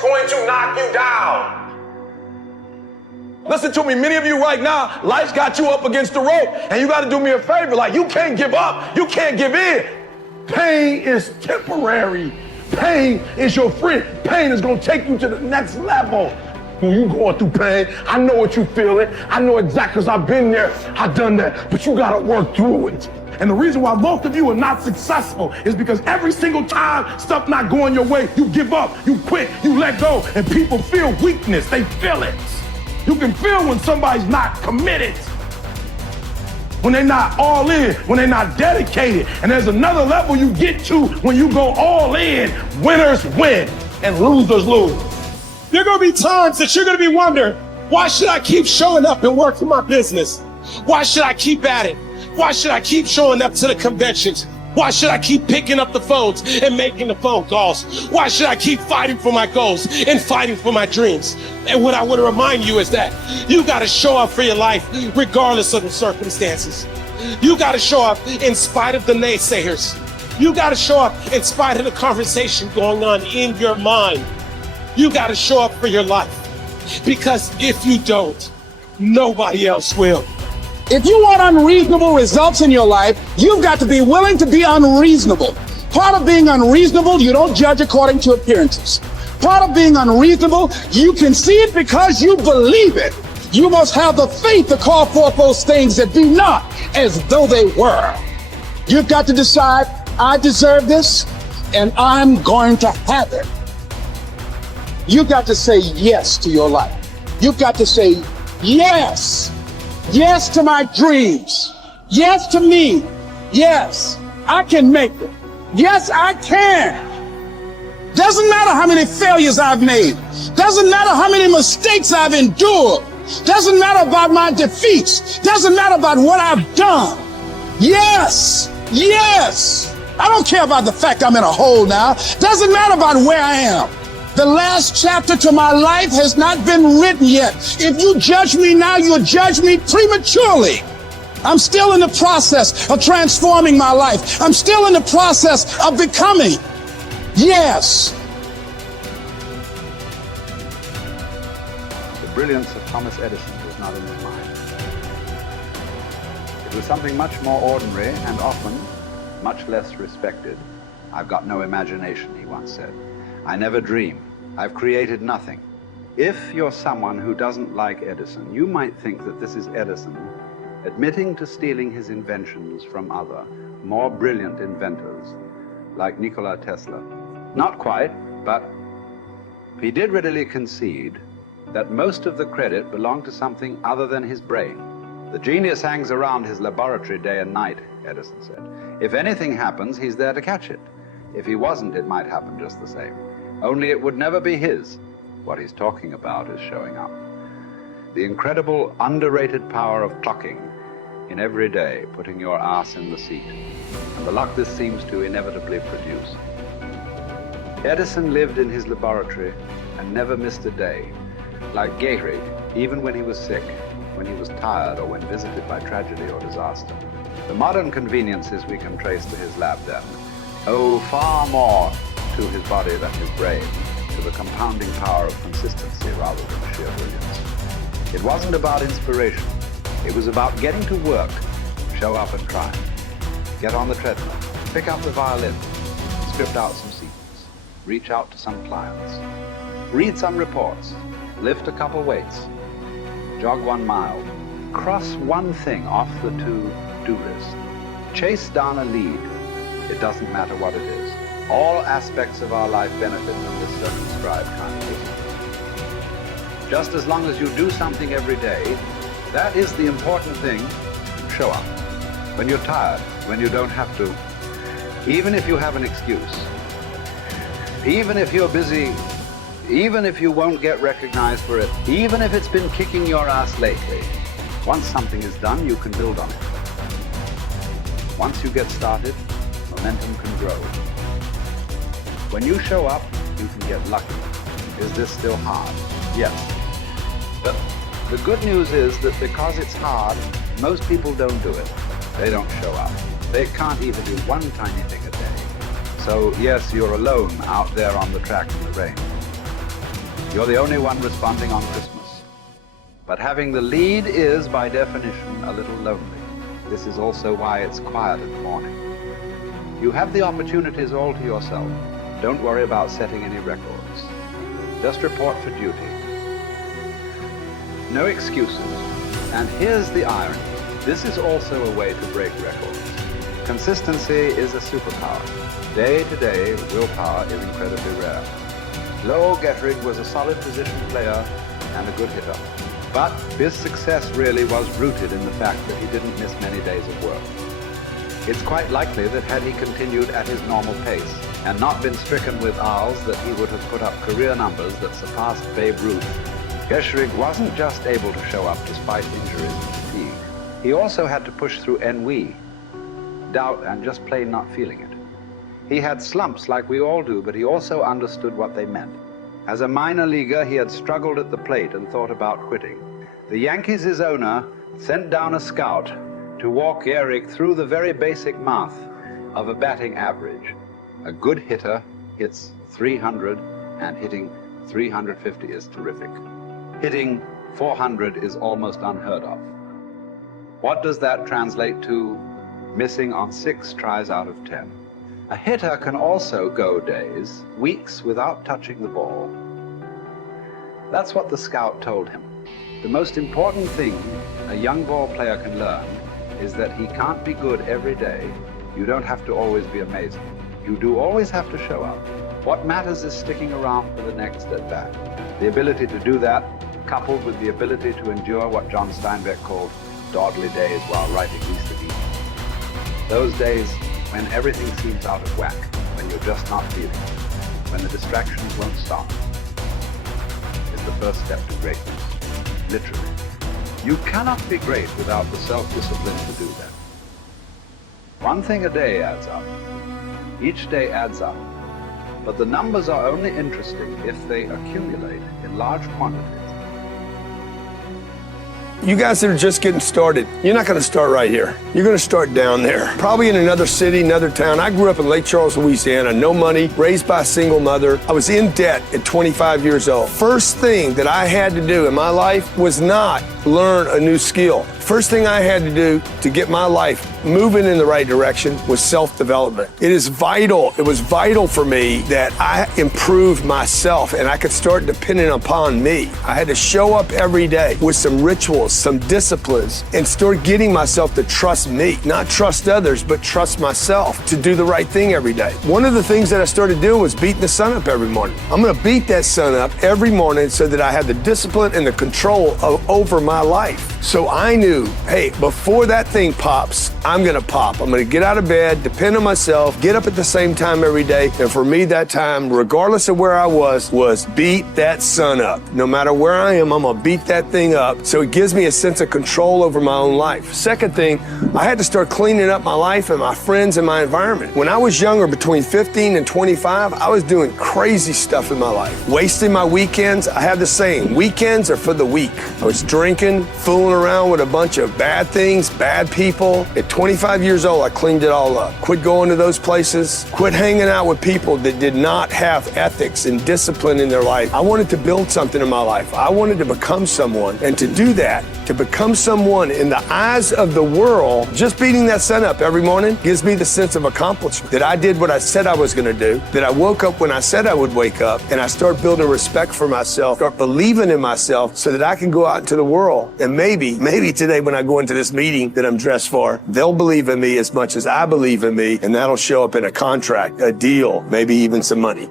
going to knock you down. Listen to me, many of you right now, life's got you up against the rope, and you got to do me a favor. Like, you can't give up. You can't give in. Pain is temporary. Pain is your friend. Pain is going to take you to the next level. When you going through pain, I know what you're feeling. I know exactly, because I've been there. I've done that. But you got to work through it. And the reason why most of you are not successful is because every single time stuff not going your way, you give up, you quit, you let go, and people feel weakness. They feel it. You can feel when somebody's not committed, when they're not all in, when they're not dedicated. And there's another level you get to when you go all in. Winners win and losers lose. There are going to be times that you're going to be wondering, why should I keep showing up and working my business? Why should I keep at it? Why should I keep showing up to the conventions? Why should I keep picking up the phones and making the phone calls? Why should I keep fighting for my goals and fighting for my dreams? And what I want to remind you is that you got to show up for your life regardless of the circumstances. You got to show up in spite of the naysayers. You got to show up in spite of the conversation going on in your mind. You got to show up for your life, because if you don't, nobody else will. If you want unreasonable results in your life, you've got to be willing to be unreasonable. Part of being unreasonable, you don't judge according to appearances. Part of being unreasonable, you can see it because you believe it. You must have the faith to call forth those things that be not as though they were. You've got to decide, I deserve this, and I'm going to have it. You've got to say yes to your life. You've got to say yes. Yes to my dreams. Yes to me. Yes, I can make it. Yes, I can. Doesn't matter how many failures I've made. Doesn't matter how many mistakes I've endured. Doesn't matter about my defeats. Doesn't matter about what I've done. Yes, yes. I don't care about the fact I'm in a hole now. Doesn't matter about where I am. The last chapter to my life has not been written yet. If you judge me now, you'll judge me prematurely. I'm still in the process of transforming my life. I'm still in the process of becoming. Yes. The brilliance of Thomas Edison was not in his mind. It was something much more ordinary and often much less respected. I've got no imagination, he once said. I never dream. I've created nothing. If you're someone who doesn't like Edison, you might think that this is Edison admitting to stealing his inventions from other, more brilliant inventors, like Nikola Tesla. Not quite, but he did readily concede that most of the credit belonged to something other than his brain. The genius hangs around his laboratory day and night, Edison said. If anything happens, he's there to catch it. If he wasn't, it might happen just the same. Only it would never be his. What he's talking about is showing up. The incredible, underrated power of clocking in every day, putting your ass in the seat, and the luck this seems to inevitably produce. Edison lived in his laboratory and never missed a day. Like Gehrig, even when he was sick, when he was tired, or when visited by tragedy or disaster. The modern conveniences we can trace to his lab then owe far more to his body than his brain, to the compounding power of consistency rather than sheer brilliance. It wasn't about inspiration. It was about getting to work, show up and try. Get on the treadmill, pick up the violin, script out some sequence, reach out to some clients, read some reports, lift a couple weights, jog 1 mile, cross one thing off the to-do list, chase down a lead. It doesn't matter what it is. All aspects of our life benefit from this circumscribed kind of discipline. Just as long as you do something every day, that is the important thing. Show up. When you're tired, when you don't have to, even if you have an excuse, even if you're busy, even if you won't get recognized for it, even if it's been kicking your ass lately, once something is done, you can build on it. Once you get started, momentum can grow. When you show up, you can get lucky. Is this still hard? Yes. But the good news is that because it's hard, most people don't do it. They don't show up. They can't even do one tiny thing a day. So yes, you're alone out there on the track in the rain. You're the only one responding on Christmas. But having the lead is, by definition, a little lonely. This is also why it's quiet in the morning. You have the opportunities all to yourself. Don't worry about setting any records. Just report for duty. No excuses. And here's the irony. This is also a way to break records. Consistency is a superpower. Day to day, willpower is incredibly rare. Lowell Getterig was a solid position player and a good hitter. But his success really was rooted in the fact that he didn't miss many days of work. It's quite likely that had he continued at his normal pace and not been stricken with R's, that he would have put up career numbers that surpassed Babe Ruth. Getterig wasn't just able to show up despite injuries and fatigue. He also had to push through ennui, doubt, and just plain not feeling it. He had slumps like we all do, but he also understood what they meant. As a minor leaguer, he had struggled at the plate and thought about quitting. The Yankees' owner sent down a scout to walk Gehrig through the very basic math of a batting average. A good hitter hits 300, and hitting 350 is terrific. Hitting 400 is almost unheard of. What does that translate to? Missing on 6 tries out of 10. A hitter can also go days, weeks without touching the ball. That's what the scout told him. The most important thing a young ball player can learn is that he can't be good every day. You don't have to always be amazing. You do always have to show up. What matters is sticking around for the next at-bat. The ability to do that, coupled with the ability to endure what John Steinbeck called dawdly days while writing Easter Eve. Those days when everything seems out of whack, when you're just not feeling it, when the distractions won't stop, is the first step to greatness, literally. You cannot be great without the self-discipline to do that. One thing a day adds up. Each day adds up. But the numbers are only interesting if they accumulate in large quantities. You guys that are just getting started, you're not going to start right here. You're going to start down there, probably in another city, another town. I grew up in Lake Charles, Louisiana, no money, raised by a single mother. I was in debt at 25 years old. First thing that I had to do in my life was not learn a new skill. First thing I had to do to get my life moving in the right direction was self-development. It is vital. It was vital for me that I improved myself and I could start depending upon me. I had to show up every day with some rituals, some disciplines, and start getting myself to trust me, not trust others, but trust myself to do the right thing every day. One of the things that I started doing was beating the sun up every morning. I'm going to beat that sun up every morning so that I have the discipline and the control over my life. So I knew, hey, before that thing pops, I'm going to pop. I'm going to get out of bed, depend on myself, get up at the same time every day. And for me, that time, regardless of where I was beat that sun up. No matter where I am, I'm going to beat that thing up. So it gives me a sense of control over my own life. Second thing, I had to start cleaning up my life and my friends and my environment. When I was younger, between 15 and 25, I was doing crazy stuff in my life. Wasting my weekends. I have the saying, weekends are for the weak. I was drinking, fooling around with a bunch of bad things, bad people. At 25 years old, I cleaned it all up. Quit going to those places. Quit hanging out with people that did not have ethics and discipline in their life. I wanted to build something in my life. I wanted to become someone. And to do that, to become someone in the eyes of the world, just beating that sun up every morning gives me the sense of accomplishment. That I did what I said I was going to do. That I woke up when I said I would wake up. And I start building respect for myself, start believing in myself so that I can go out into the world. And maybe today when I go into this meeting that I'm dressed for, they'll believe in me as much as I believe in me. And that'll show up in a contract, a deal, maybe even some money.